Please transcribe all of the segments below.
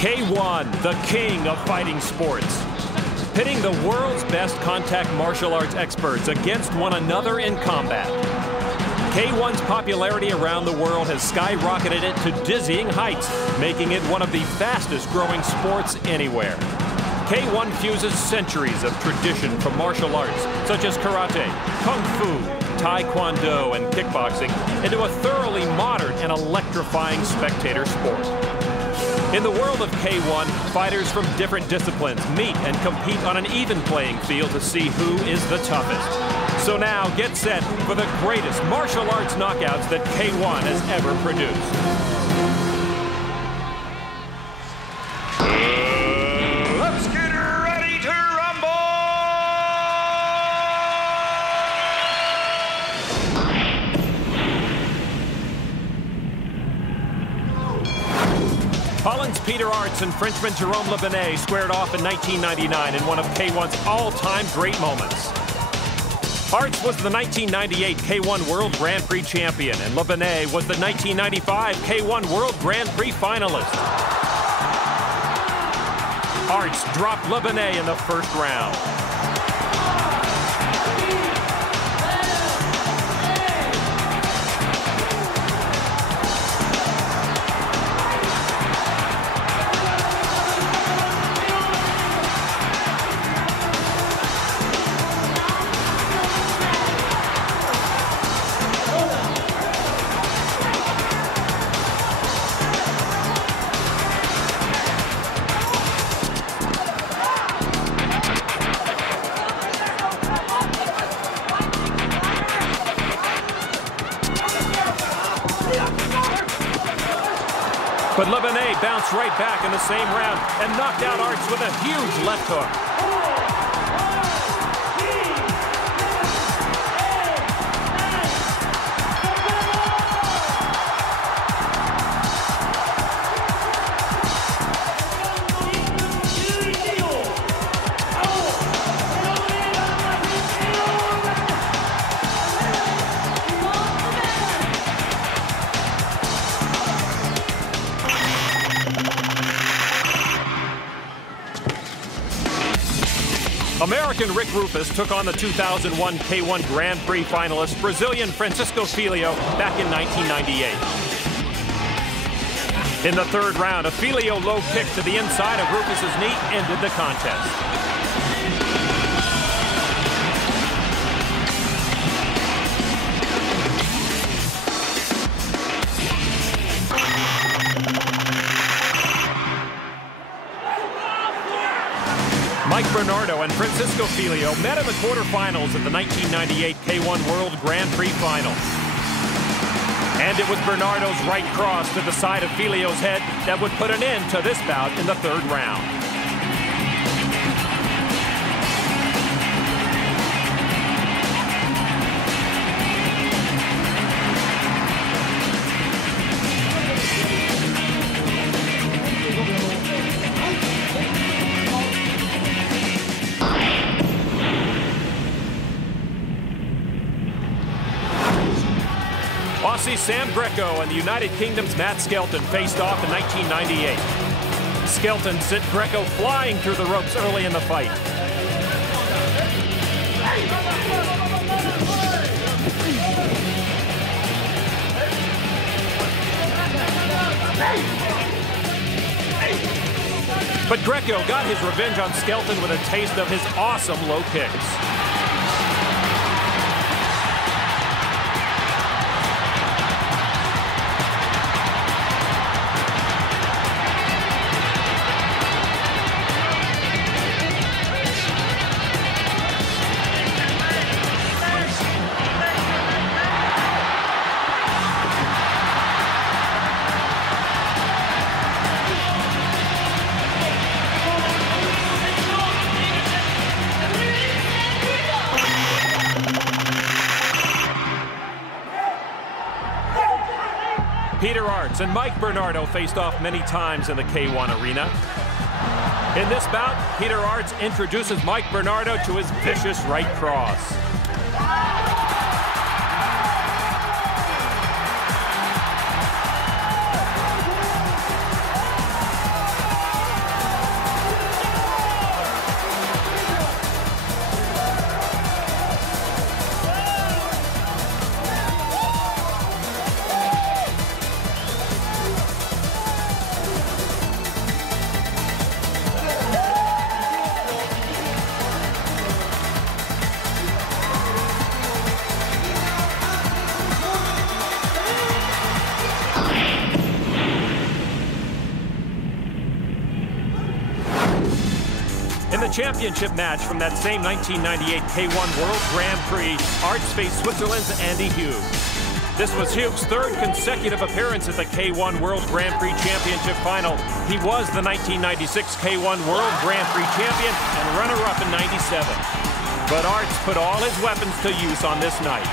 K1, the king of fighting sports. Pitting the world's best contact martial arts experts against one another in combat. K1's popularity around the world has skyrocketed it to dizzying heights, making it one of the fastest growing sports anywhere. K1 fuses centuries of tradition from martial arts, such as karate, kung fu, taekwondo, and kickboxing, into a thoroughly modern and electrifying spectator sport. In the world of K1, fighters from different disciplines meet and compete on an even playing field to see who is the toughest. So now, get set for the greatest martial arts knockouts that K1 has ever produced. Let's get ready to rumble! Holland's Peter Arts and Frenchman Jerome Le Benet squared off in 1999 in one of K1's all-time great moments. Arts was the 1998 K1 World Grand Prix champion, and Le Benet was the 1995 K1 World Grand Prix finalist. Arts dropped Le Benet in the first round. But Le Benet bounced right back in the same round and knocked out Arts with a huge left hook. American Rick Rufus took on the 2001 K1 Grand Prix finalist Brazilian Francisco Filho back in 1998. In the third round, a Filho low kick to the inside of Rufus's knee ended the contest. Mike Bernardo and Francisco Filho met in the quarterfinals at the 1998 K1 World Grand Prix Final. And it was Bernardo's right cross to the side of Filho's head that would put an end to this bout in the third round. Aussie Sam Greco and the United Kingdom's Matt Skelton faced off in 1998. Skelton sent Greco flying through the ropes early in the fight. But Greco got his revenge on Skelton with a taste of his awesome low kicks. Peter Arts and Mike Bernardo faced off many times in the K1 arena. In this bout, Peter Arts introduces Mike Bernardo to his vicious right cross. championship match from that same 1998 K1 World Grand Prix, Arts faced Switzerland's Andy Hughes. This was Hughes' third consecutive appearance at the K1 World Grand Prix Championship final. He was the 1996 K1 World Grand Prix champion and runner-up in '97. But Arts put all his weapons to use on this night.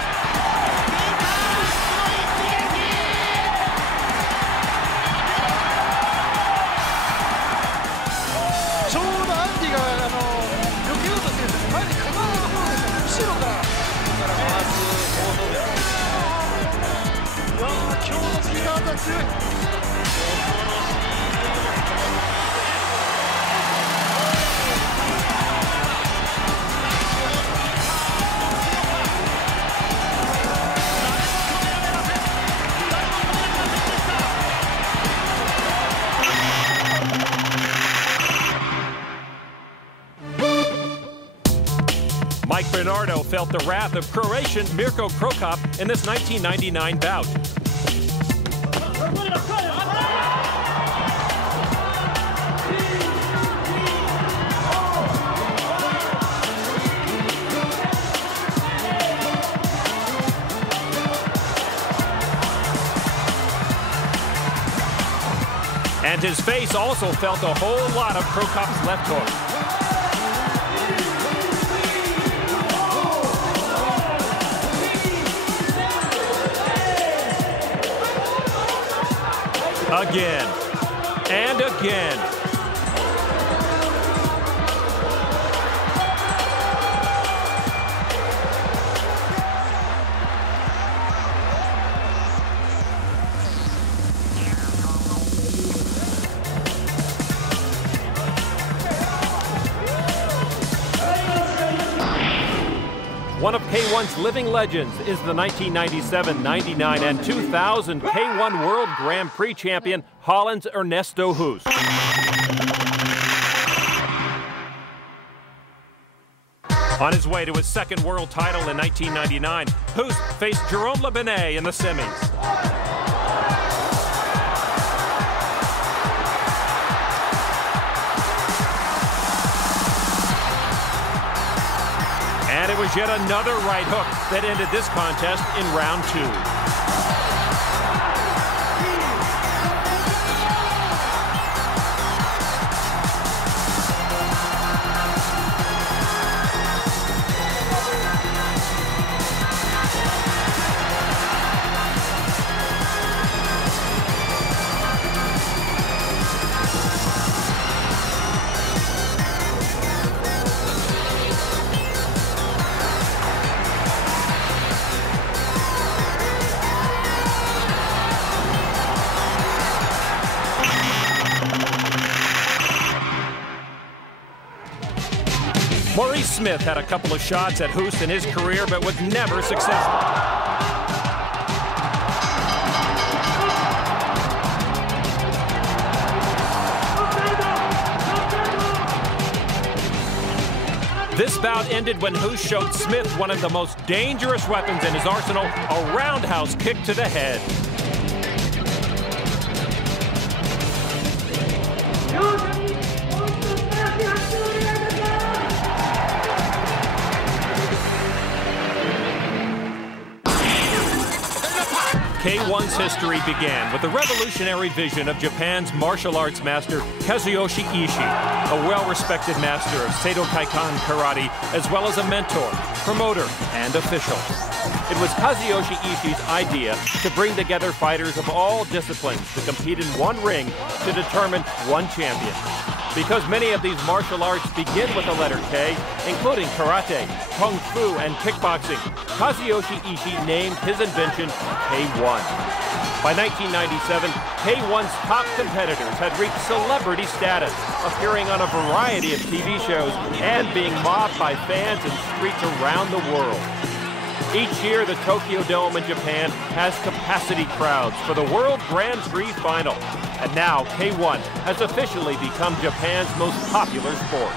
ちょうどアンディが避けようとしてるんです。前にかかるところですよ。後ろから回す構想です。いやー、今日のスピードアタック強い。Mike Bernardo felt the wrath of Croatian Mirko Krokop in this 1999 bout. And his face also felt a whole lot of Krokop's left hook. Again and again. One of K1's living legends is the 1997, 99, and 2000 K1 World Grand Prix champion, Holland's Ernesto Hoos. On his way to his second world title in 1999, Hoos faced Jerome Le Benet in the semis. And it was yet another right hook that ended this contest in round 2. Maurice Smith had a couple of shots at Hoos in his career, but was never successful. This bout ended when Hoos showed Smith one of the most dangerous weapons in his arsenal, a roundhouse kick to the head. K1's history began with the revolutionary vision of Japan's martial arts master Kazuyoshi Ishii, a well-respected master of Seito Kaikan karate, as well as a mentor, promoter, and official. It was Kazuyoshi Ishii's idea to bring together fighters of all disciplines to compete in one ring to determine one champion. Because many of these martial arts begin with the letter K, including karate, kung fu, and kickboxing, Kazuyoshi Ishii named his invention K1. By 1997, K1's top competitors had reached celebrity status, appearing on a variety of TV shows and being mobbed by fans in streets around the world. Each year, the Tokyo Dome in Japan has capacity crowds for the World Grand Prix final. And now, K1 has officially become Japan's most popular sport.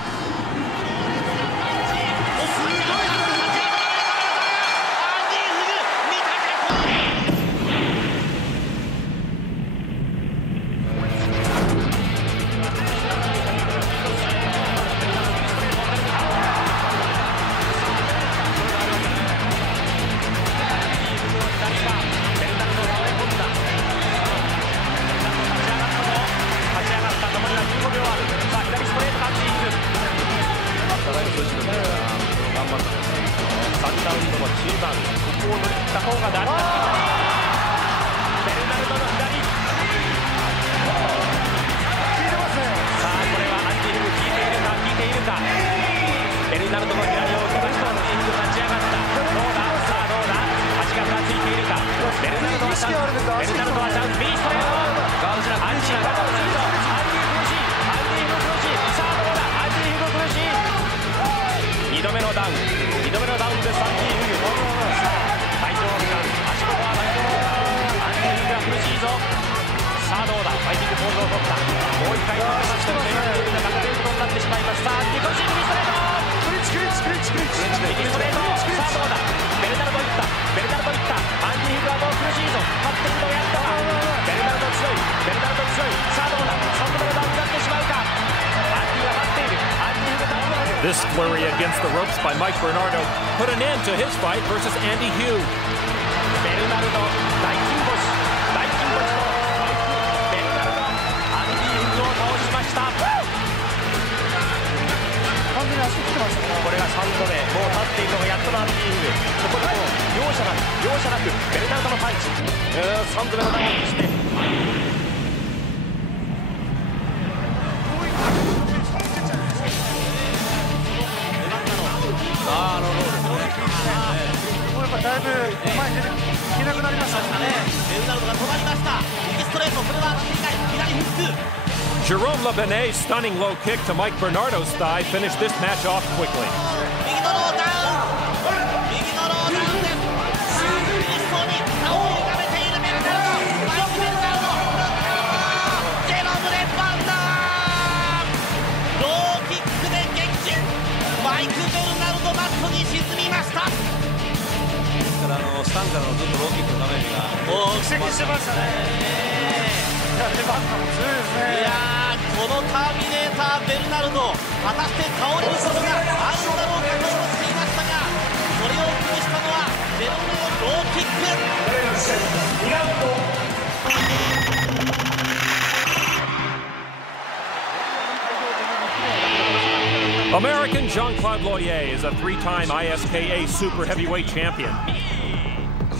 ン。ここを乗り切った方が大事だ。ベルナルドの左。さあこれはアンディ・ヒグ効いているか効いているか。ベルナルドの左を受けました。アンディ・ヒグ立ち上がった。どうださあどうだ。足がふらついているか。ベルナルドはチャンス。ベルナルドはチャンス。Bストレート。アンディ・ヒグが苦しいぞ。アンディ・ヒグ苦しい。アンディ・ヒグ苦しい。さあどうだ。アンディ・ヒグ苦しい。2度目のダウン。2度目のダウンです。アンディ・ヒグ。さあ大丈夫か。足元は大丈夫か。アンディ・ヒグが苦しいぞ。さあどうだ。ファイティングポーズを取った。もう一回取りましてもベルナルドが勝てることになってしまいます。さあ苦しい右ストレート。右ストレート。さあどうだ。ベルナルドいった。ベルナルドいった。アンディ・ヒグはもう苦しいぞ。勝っているのをやったがベルナルド強い。ベルナルド強い。さあどうだ。3度目のダウンになってしまうか。アンディが勝っている。アンディ・ヒグダウン。This flurry against the ropes by Mike Bernardo put an end to his fight versus Andy Hugh. ベルナルド大金星。大金星とベルナルドアンディ・ヒグを倒しました。完全に足切ってましたね。これが3度目。もう立っているのがやっとのアンディ・ヒグ。ここでもう容赦なくベルナルドのパンチ。3度目のダウンですね。だいぶ前に出ていけなくなりましたね。ベルナルドが止まりました。右ストレート、これは当たっていない。左フック。Jerome Labenet's stunning low kick to Mike Bernardo's thigh finished this match off quickly. 右のローダウン。右のローダウンです。苦しそうに顔を歪めているベルナルド。マイク・ベルナルド。ジェロム・レバンダー。ローキックで撃沈。マイク・ベルナルドマットに沈みました。スタンからのずっとローキックのダメージがもう苦戦してましたね。レバンダも強いですね。いやーこのターミネーターベルナルド果たして倒れることがあるんだろうかと思っていましたがそれを崩したのはベルナルドのローキック。American Jean-Claude Loyer is a three-time ISKA super heavyweight champion.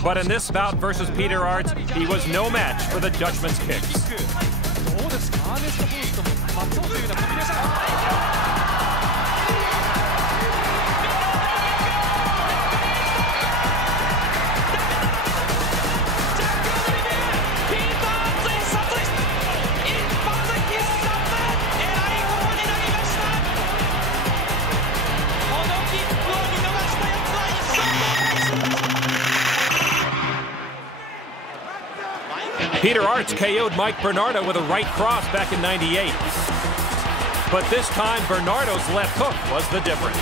But in this bout versus Peter Arts, he was no match for the Dutchman's kicks. どうですか。アーネスト・フォースと松尾というようなコンビネーション。Peter Arts KO'd Mike Bernardo with a right cross back in '98. But this time, Bernardo's left hook was the difference.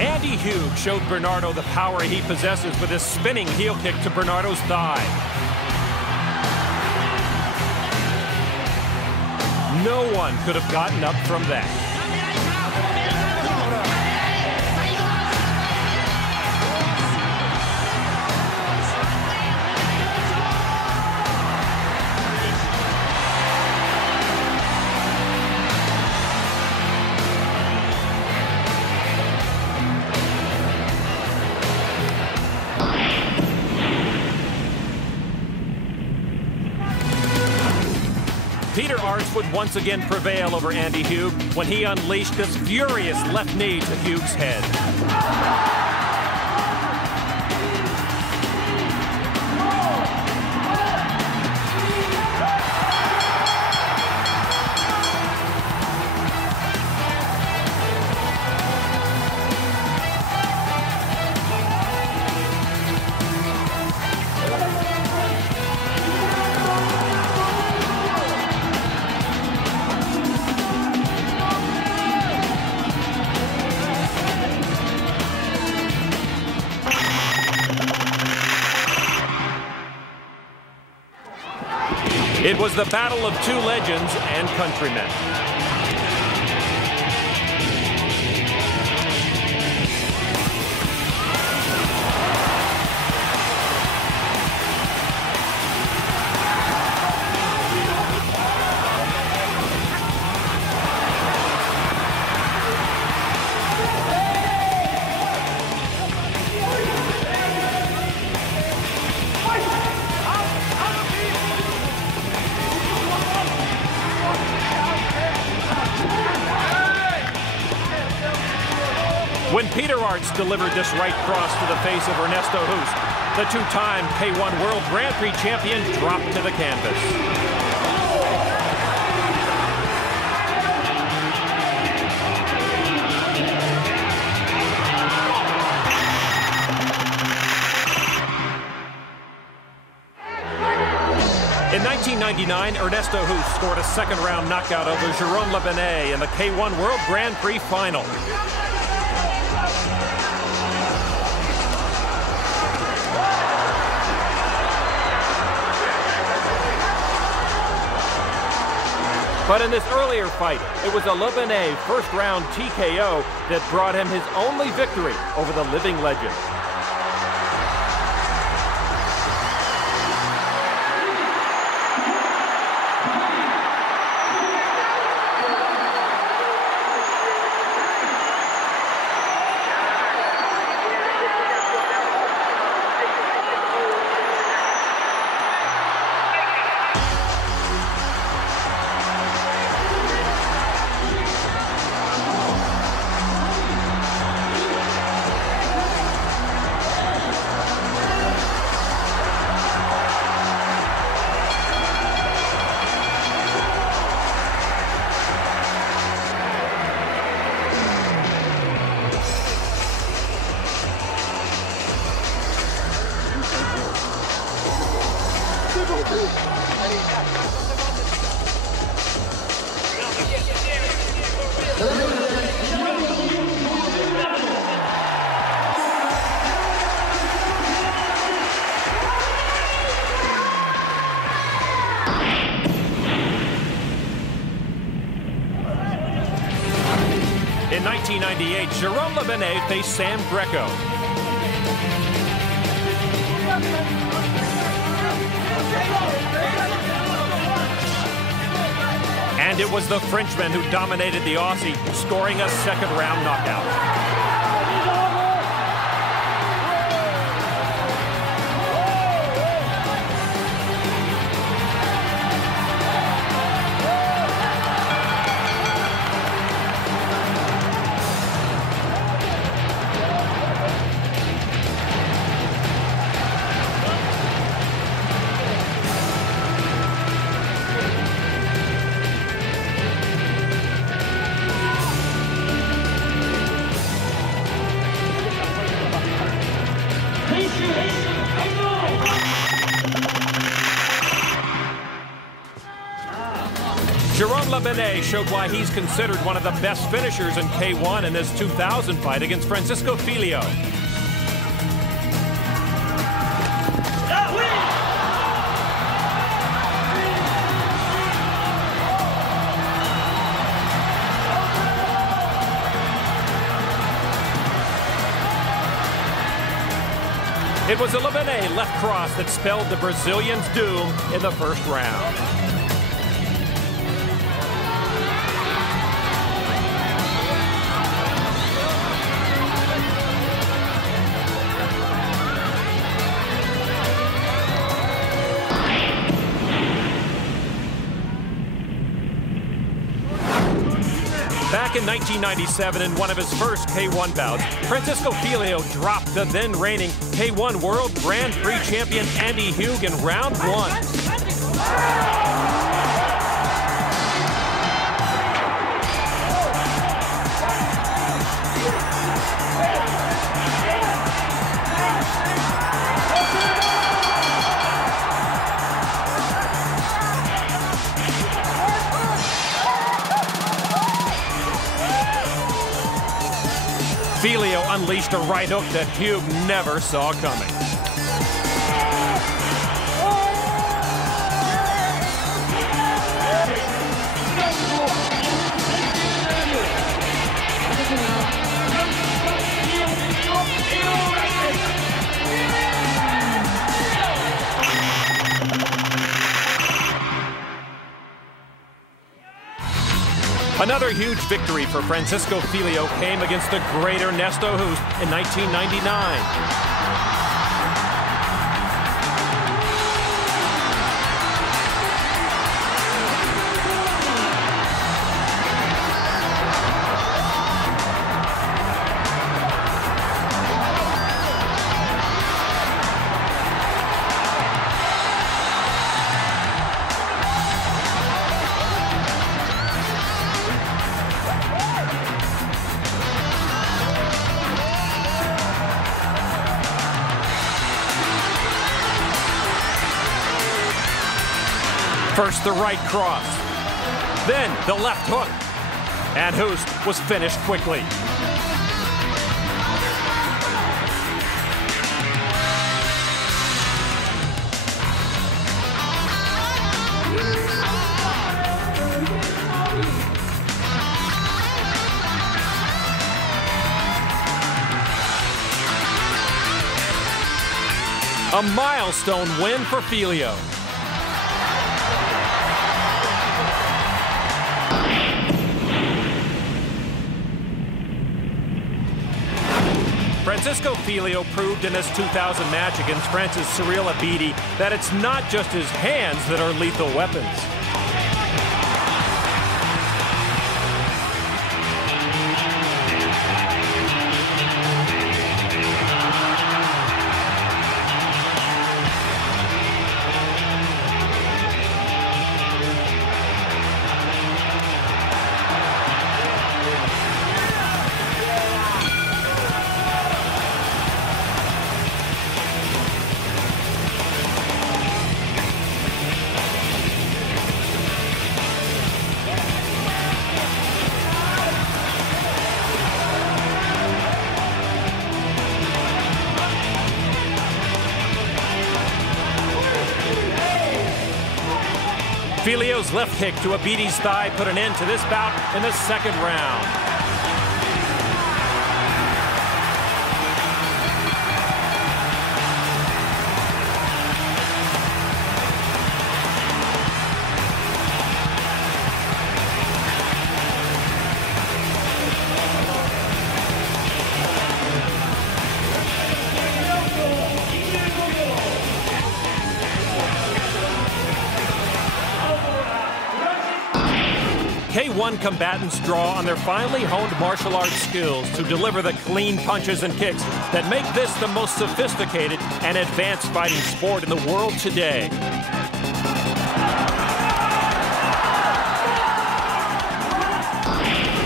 Andy Hugh showed Bernardo the power he possesses with his spinning heel kick to Bernardo's thigh. No one could have gotten up from that. Peter Arts would once again prevail over Andy Hugh when he unleashed this furious left knee to Hugh's head. It was the battle of two legends and countrymen. When Peter Arts delivered this right cross to the face of Ernesto Hoost, the two-time K1 World Grand Prix champion dropped to the canvas. In 1999, Ernesto Hoost scored a second-round knockout over Jérôme Le Benet in the K1 World Grand Prix final. But in this earlier fight, it was a Le Benet first-round TKO that brought him his only victory over the living legend. In 1998, Jérôme Le Benet faced Sam Greco. And it was the Frenchman who dominated the Aussie, scoring a second-round knockout. Jérôme Le Benet showed why he's considered one of the best finishers in K1 in this 2000 fight against Francisco Filho. It was a Le Benet left cross that spelled the Brazilian's doom in the first round. Back in 1997, in one of his first K1 bouts, Francisco Filho dropped the then-reigning K1 World Grand Prix champion Andy Hugh in round one. Filho unleashed a right hook that Hugh never saw coming. Another huge victory for Francisco Filho came against the great Ernesto Hoost in 1999. First the right cross, then the left hook, and Hoost was finished quickly. A milestone win for Filho. Francisco Filho proved in this 2000 match against France's Cyril Abidi that it's not just his hands that are lethal weapons. Filho's left kick to Abidi's thigh put an end to this bout in the second round. K1 combatants draw on their finely honed martial arts skills to deliver the clean punches and kicks that make this the most sophisticated and advanced fighting sport in the world today.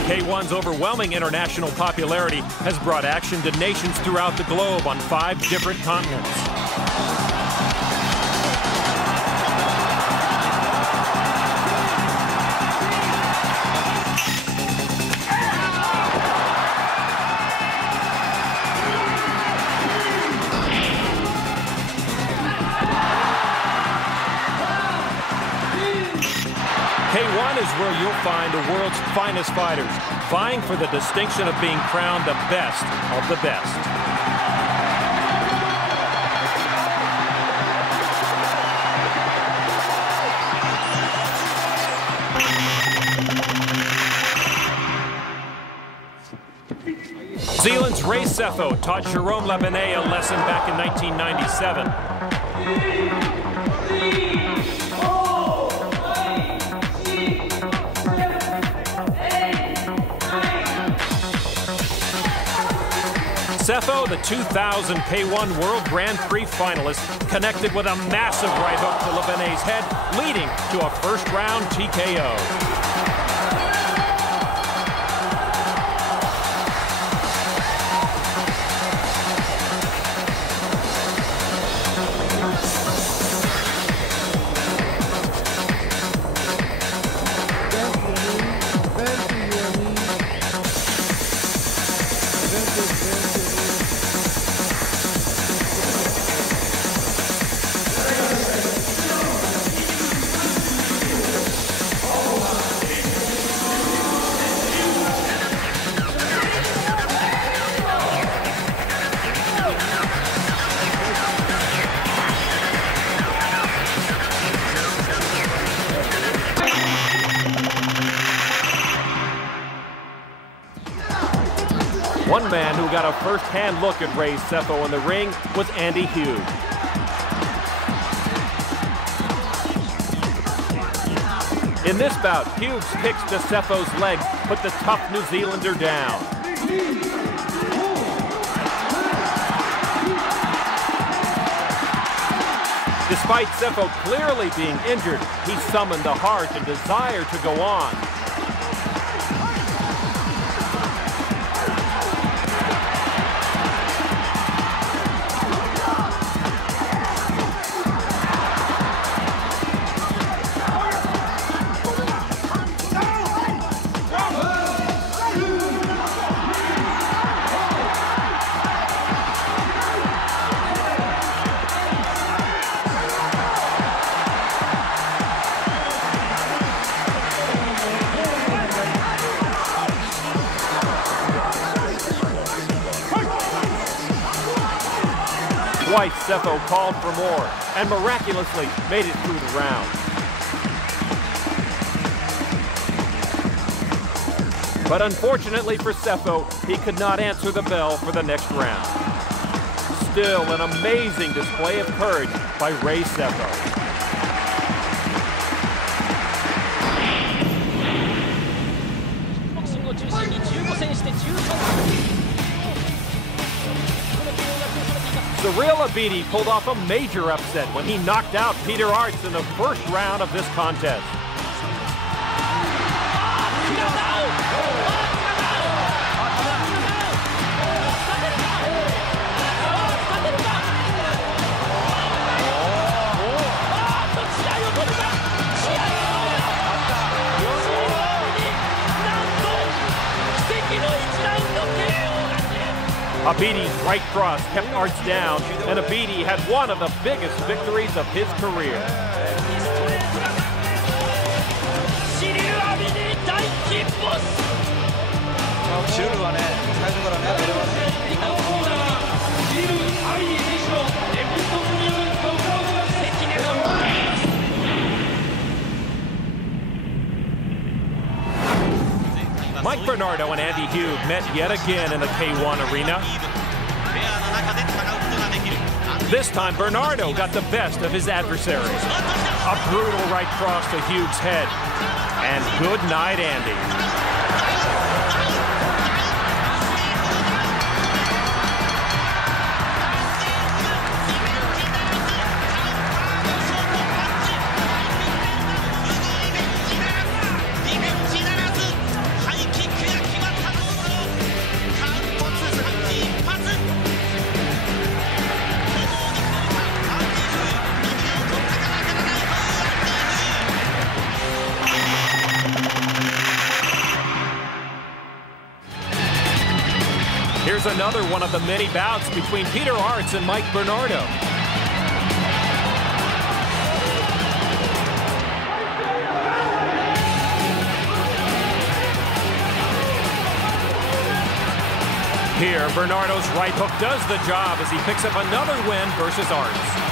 K1's overwhelming international popularity has brought action to nations throughout the globe on 5 different continents. K1 is where you'll find the world's finest fighters, vying for the distinction of being crowned the best of the best. Zealand's Ray Sefo taught Jerome Lebanet a lesson back in 1997. Sefo, the 2000 K1 World Grand Prix finalist, connected with a massive right hook to Lebanet's head, leading to a first-round TKO. One man who got a first-hand look at Ray Sefo in the ring was Andy Hughes. In this bout, Hughes kicks to Sefo's leg, put the tough New Zealander down. Despite Sefo clearly being injured, he summoned the heart and desire to go on. Twice, Sefo called for more and miraculously made it through the round. But unfortunately for Sefo, he could not answer the bell for the next round. Still an amazing display of courage by Ray Sefo. Cyril Abidi pulled off a major upset when he knocked out Peter Arts in the first round of this contest. Abidi's right cross kept Arts down, and Abidi had one of the biggest victories of his career. Mike Bernardo and Andy Hughes met yet again in the K1 arena. This time, Bernardo got the best of his adversaries. A brutal right cross to Hughes' head. And good night, Andy. Here's another one of the many bouts between Peter Arts and Mike Bernardo. Here, Bernardo's right hook does the job as he picks up another win versus Arts.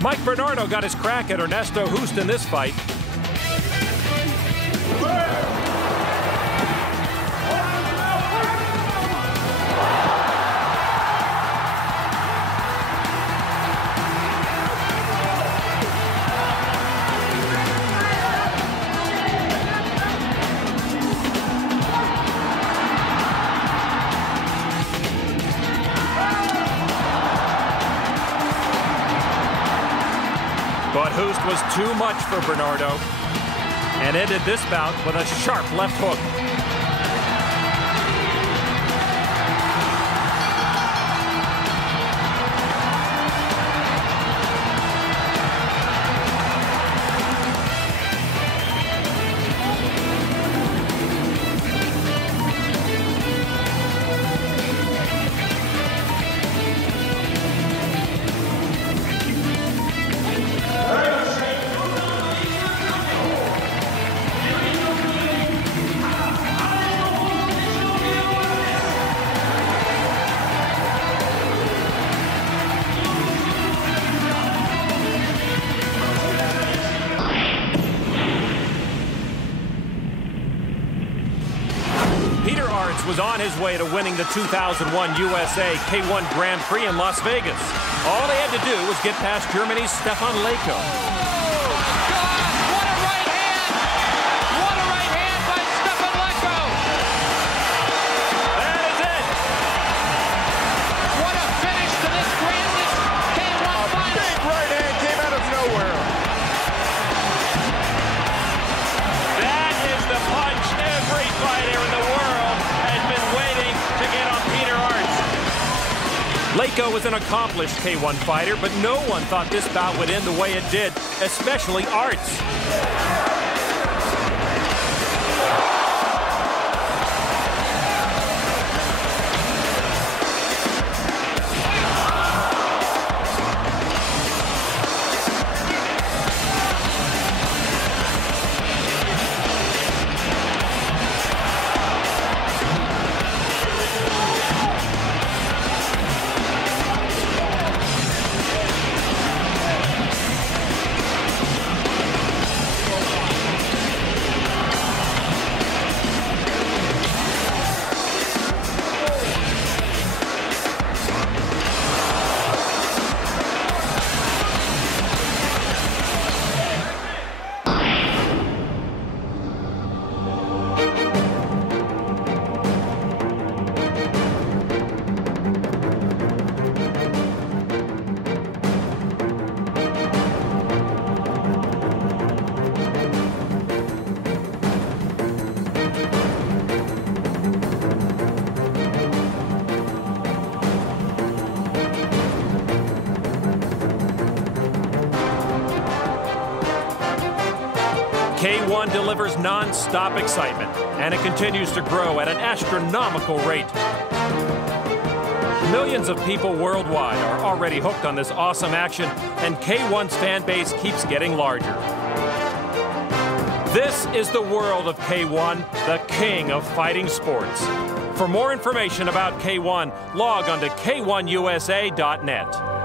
Mike Bernardo got his crack at Ernesto Hoost in this fight. But Hoost was too much for Bernardo and ended this bout with a sharp left hook. was on his way to winning the 2001 USA K1 Grand Prix in Las Vegas. All he had to do was get past Germany's Stefan Leko. Leko was an accomplished K1 fighter, but no one thought this bout would end the way it did, especially Arts. K1 delivers non-stop excitement, and it continues to grow at an astronomical rate. Millions of people worldwide are already hooked on this awesome action, and K1's fan base keeps getting larger. This is the world of K1, the king of fighting sports. For more information about K1, log on to K1USA.net.